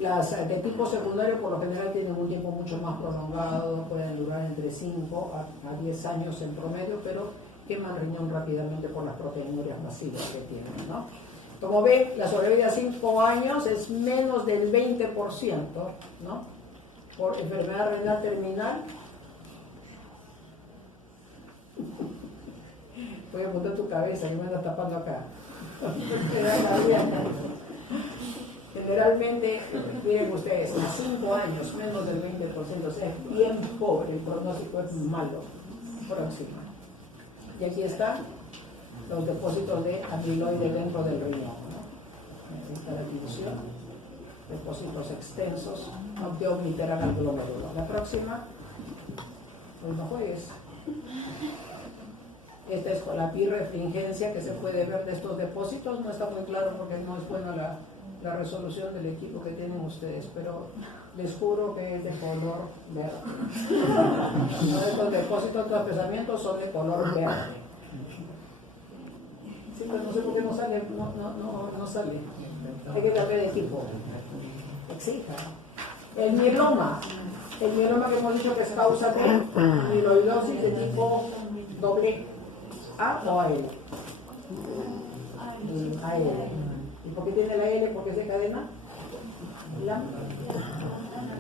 Las de tipo secundario por lo general tienen un tiempo mucho más prolongado, pueden durar entre 5 a 10 años en promedio, pero queman riñón rápidamente por las proteinurias masivas que tienen, ¿no? Como ven, la sobrevida a 5 años es menos del 20%, ¿no? Por enfermedad renal terminal. Voy a apuntar tu cabeza, que me andas tapando acá. Generalmente, miren ustedes, a 5 años, menos del 20%, o sea, es bien pobre, el pronóstico es malo. Próxima. Y aquí están los depósitos de amiloide dentro del riñón, ¿no? Esta es la división, depósitos extensos que obliteran al glomérulo. La próxima, pues no juegues. Esta es con la birrefringencia que se puede ver de estos depósitos. No está muy claro porque no es buena la resolución del equipo que tienen ustedes, pero les juro que es de color verde. Estos depósitos, estos espesamientos son de color verde. Sí, pero no sé por qué no sale. No sale. Hay que cambiar de equipo. Exija. El mieloma que hemos dicho que es causa de amiloidosis de tipo doble A o AL. AL. ¿Y por qué tiene la L? ¿Porque es de cadena?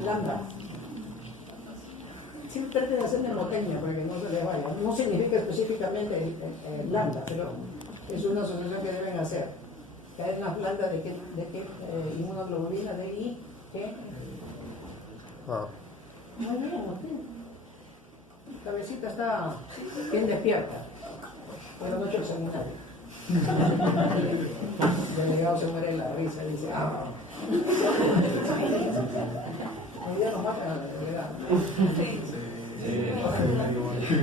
Lambda. Siempre traten de hacer mnemotécnica para que no se les vaya. No significa específicamente el lambda, pero es una asociación que deben hacer. Cadenas blandas de qué inmunoglobulina de I, ¿qué? Muy bien, Martín. La cabecita está bien despierta. Pero no he hecho el seminario. El delegado se muere en la risa y dice, hoy día nos matan al delegado.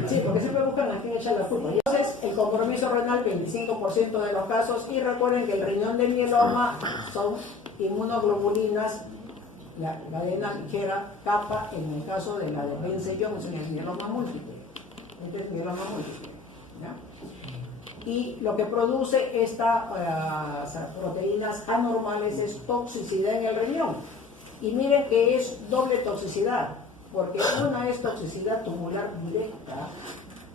Sí, porque siempre buscan a quién echar la culpa. Entonces, el compromiso renal, 25% de los casos. Y recuerden que el riñón del mieloma son inmunoglobulinas, la cadena ligera, kappa, en el caso de la de Bence-Jones, en el mieloma múltiple. Este es mieloma múltiple. ¿Ya? Y lo que produce estas proteínas anormales es toxicidad en el riñón. Y miren que es doble toxicidad, porque una es toxicidad tubular directa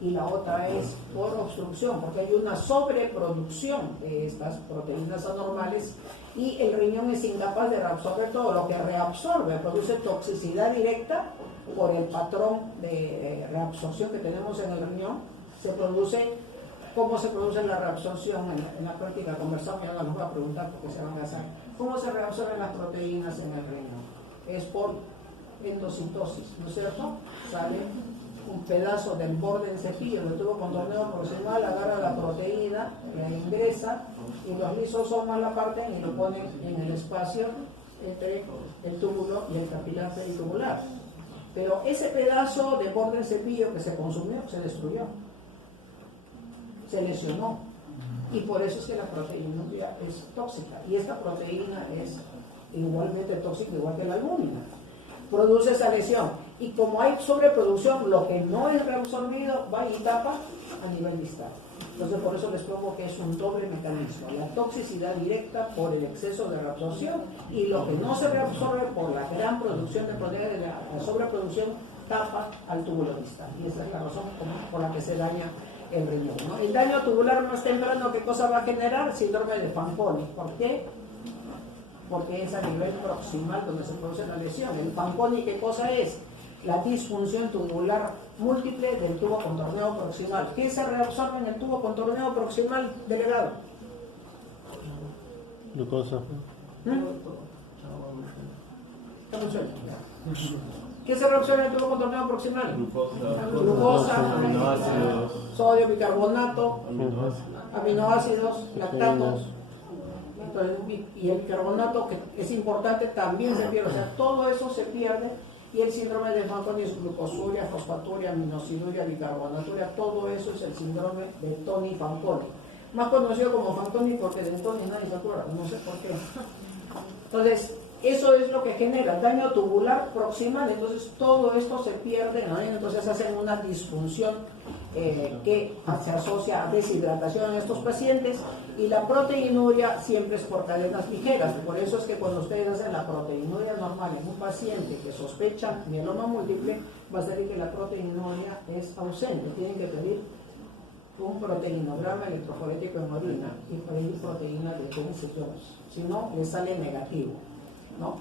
y la otra es por obstrucción, porque hay una sobreproducción de estas proteínas anormales y el riñón es incapaz de reabsorber todo. Lo que reabsorbe produce toxicidad directa por el patrón de reabsorción que tenemos en el riñón. Se produce, ¿cómo se produce la reabsorción? En la práctica conversamos, ya no les voy a preguntar porque se van a hacer. ¿Cómo se reabsorben las proteínas en el riñón? Es por endocitosis, ¿no es cierto? Sale un pedazo del borde del cepillo del tubo contorneo proximal, agarra la proteína, la ingresa y los lisosomas la parten y lo ponen en el espacio entre el túbulo y el capilar peritubular. Pero ese pedazo de borde del cepillo que se consumió, se destruyó, se lesionó. Y por eso es que la proteína es tóxica. Y esta proteína es igualmente tóxica, igual que la albúmina. Produce esa lesión. Y como hay sobreproducción, lo que no es reabsorbido va y tapa a nivel distal. Entonces, por eso les pongo que es un doble mecanismo. La toxicidad directa por el exceso de reabsorción y lo que no se reabsorbe por la gran producción de proteínas de la sobreproducción tapa al túbulo distal. Y esa es la razón por la que se daña el riñón, ¿no? El daño tubular más temprano, ¿qué cosa va a generar? Síndrome de Fanconi. ¿Por qué? Porque es a nivel proximal donde se produce la lesión. El Fanconi, ¿qué cosa es? La disfunción tubular múltiple del tubo contorneo proximal. ¿Qué se reabsorbe en el tubo contorneo proximal, delegado? Glucosa. ¿Qué se reabsorbe en el tubo contorneo proximal? Glucosa, aminoácidos, sodio, bicarbonato, aminoácidos, lactatos. Entonces, y el bicarbonato, que es importante, también se pierde. O sea, todo eso se pierde. Y el síndrome de Fanconi es glucosuria, fosfaturia, aminosiduria, bicarbonaturia. Todo eso es el síndrome de Toni-Fanconi. Más conocido como Fanconi porque de Toni nadie se acuerda, no sé por qué. Entonces, eso es lo que genera daño tubular proximal. Entonces, todo esto se pierde, ¿no? Entonces, hacen una disfunción que se asocia a deshidratación en estos pacientes. Y la proteinuria siempre es por cadenas ligeras. Por eso es que cuando ustedes hacen la proteinuria normal en un paciente que sospecha mieloma múltiple, va a salir que la proteinuria es ausente. Tienen que pedir un proteinograma electroforético en orina y pedir proteína de Bence-Jones. Si no, les sale negativo, ¿no?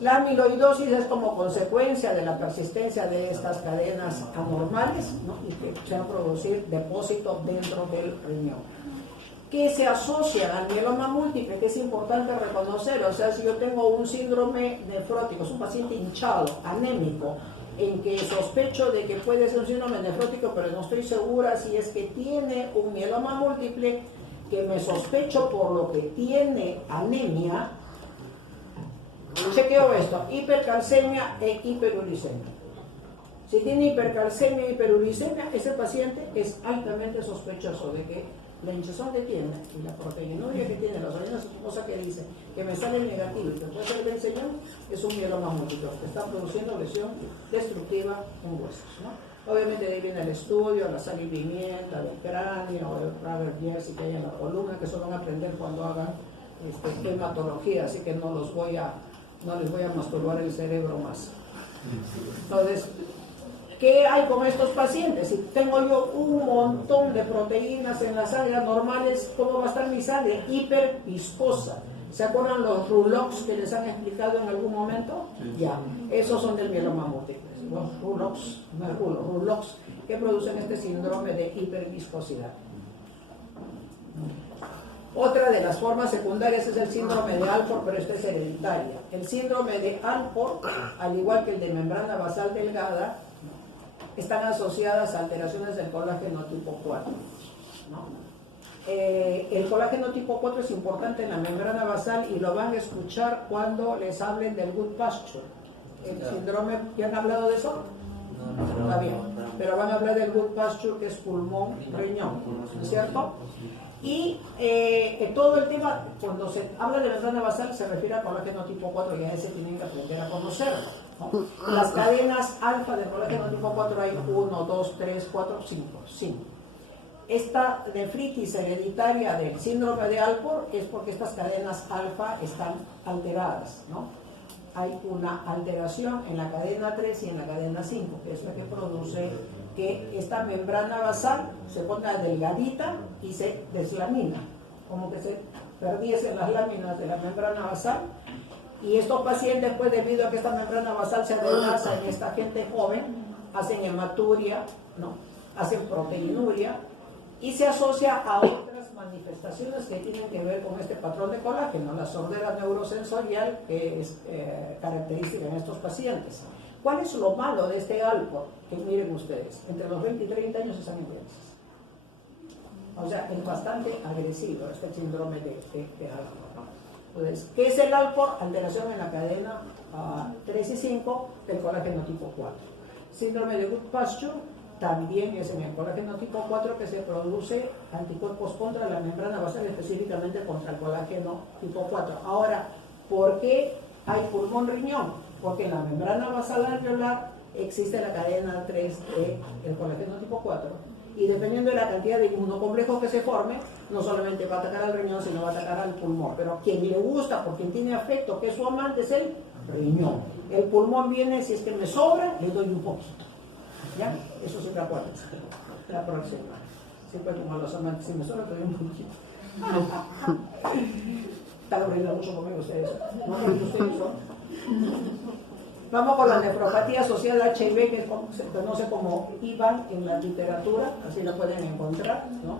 La amiloidosis es como consecuencia de la persistencia de estas cadenas anormales, ¿no? Y que se van a producir depósitos dentro del riñón, que se asocian al mieloma múltiple, que es importante reconocer. O sea, si yo tengo un síndrome nefrótico, es un paciente hinchado, anémico, en que sospecho de que puede ser un síndrome nefrótico, pero no estoy segura si es que tiene un mieloma múltiple, que me sospecho por lo que tiene anemia, chequeo esto, hipercalcemia e hiperuricemia. Si tiene hipercalcemia e hiperuricemia, ese paciente es altamente sospechoso de que la hinchazón que tiene y la proteinuria que tiene, las orinas, cosa que dice que me sale negativo y que puede ser Bence-Jones, es un mieloma múltiple que está produciendo lesión destructiva en huesos, ¿no? Obviamente de ahí viene el estudio, la sal y pimienta del cráneo, el Prager Jersey que hay en la columna, que eso van a aprender cuando hagan hematología, así que no les voy a masturbar el cerebro más. Entonces, ¿qué hay con estos pacientes? Si tengo yo un montón de proteínas en las sangre normales, ¿cómo va a estar mi sangre? Hiperviscosa. ¿Se acuerdan los Rulox que les han explicado en algún momento? Ya, esos son del mieloma múltiple. Los Rulox, que producen este síndrome de hiperviscosidad. Otra de las formas secundarias es el síndrome de Alport, pero esta es hereditaria. El síndrome de Alport, al igual que el de membrana basal delgada, están asociadas a alteraciones del colágeno tipo 4, ¿no? El colágeno tipo 4 es importante en la membrana basal y lo van a escuchar cuando les hablen del good pasture. El síndrome, ¿ya han hablado de eso? No, está bien, pero van a hablar del good pasture, que es pulmón, riñón, ¿no es cierto? Y todo el tema, cuando se habla de membrana basal, se refiere al colágeno tipo 4 y a ese tienen que aprender a conocerlo, ¿no? Las cadenas alfa del colágeno tipo 4 hay 1, 2, 3, 4, 5. Esta nefritis hereditaria del síndrome de Alport es porque estas cadenas alfa están alteradas, ¿no? Hay una alteración en la cadena 3 y en la cadena 5, que es la que produce que esta membrana basal se ponga delgadita y se deslamina, como que se perdiesen las láminas de la membrana basal. Y estos pacientes, pues, debido a que esta membrana basal se adelgaza en esta gente joven, hacen hematuria, ¿no? Hacen proteinuria y se asocia a otras manifestaciones que tienen que ver con este patrón de colágeno, la sordera neurosensorial, que es característica en estos pacientes. ¿Cuál es lo malo de este Alport? Que miren ustedes, entre los 20 y 30 años están en crisis. O sea, es bastante agresivo este síndrome de Alport. Entonces, ¿qué es el Alport? Alteración en la cadena 3 y 5 del colágeno tipo 4. Síndrome de good pasture también es en el colágeno tipo 4 que se produce anticuerpos contra la membrana basal, específicamente contra el colágeno tipo 4. Ahora, ¿por qué hay pulmón-riñón? Porque en la membrana basal alveolar existe la cadena 3 del colágeno tipo 4 y dependiendo de la cantidad de inmunocomplejos que se forme, no solamente va a atacar al riñón, sino va a atacar al pulmón. Pero quien le gusta, por quien tiene afecto, que es su amante, es el riñón. El pulmón viene, si es que me sobra, le doy un poquito. ¿Ya? Eso se acuerdan. La próxima. Siempre como a los amantes, si me sobra, te doy un poquito. Están abriendo mucho conmigo ustedes. No sé si ustedes son. Vamos con la nefropatía asociada a HIV, que se conoce como IBAN en la literatura, así lo pueden encontrar, ¿no?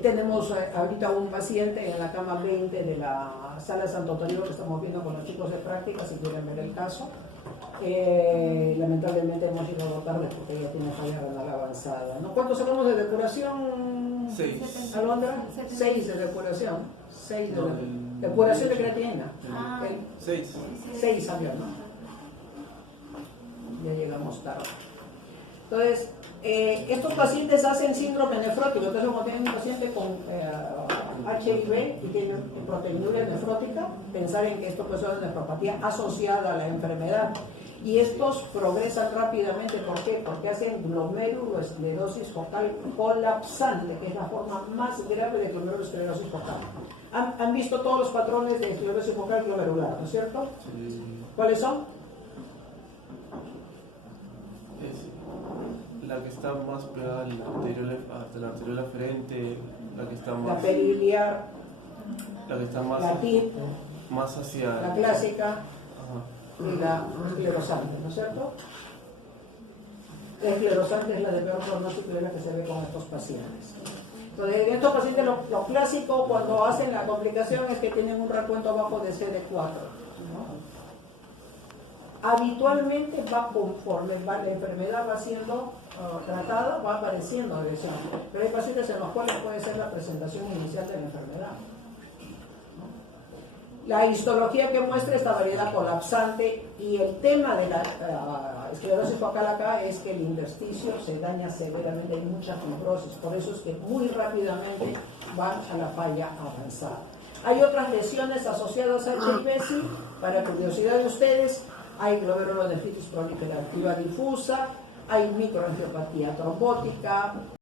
Tenemos ahorita un paciente en la cama 20 de la sala Santo Toribio que estamos viendo con los chicos de práctica, si quieren ver el caso. Lamentablemente hemos ido a votarles porque ella tiene falla renal avanzada, ¿no? ¿Cuántos hablamos de depuración? 6. ¿Alondra? 6 de depuración. 6 de depuración de creatinina. 6. 6 salió, ¿no? Ya llegamos tarde. Entonces, estos pacientes hacen síndrome nefrótico. Entonces, como tienen un paciente con HIV y tienen proteinuria nefrótica, pensar en que esto puede ser una nefropatía asociada a la enfermedad. Y estos progresan rápidamente. ¿Por qué? Porque hacen glomerulosclerosis focal colapsante, que es la forma más grave de glomerulosclerosis focal. ¿Han visto todos los patrones de esclerosis focal glomerular, ¿no es cierto? Sí. ¿Cuáles son? La que está más pegada a la arteriola aferente, la que está más... La periliar, la que está más... la TIP, más hacia... la clásica. Ajá. Y la esclerosante, ¿no es cierto? La esclerosante es la de peor pronóstico y es la que se ve con estos pacientes. Entonces, en estos pacientes lo clásico cuando hacen la complicación es que tienen un recuento bajo de CD4, ¿no? Habitualmente va conforme la enfermedad va siendo tratada, va apareciendo agresión. Pero hay pacientes en los cuales puede ser la presentación inicial de la enfermedad. La histología que muestra esta variedad colapsante y el tema de la esclerosis focal acá es que el intersticio se daña severamente, hay mucha fibrosis, por eso es que muy rápidamente van a la falla avanzada. Hay otras lesiones asociadas a HIV, sí, para curiosidad de ustedes, hay glomerulonefritis proliferativa difusa, hay microangiopatía trombótica,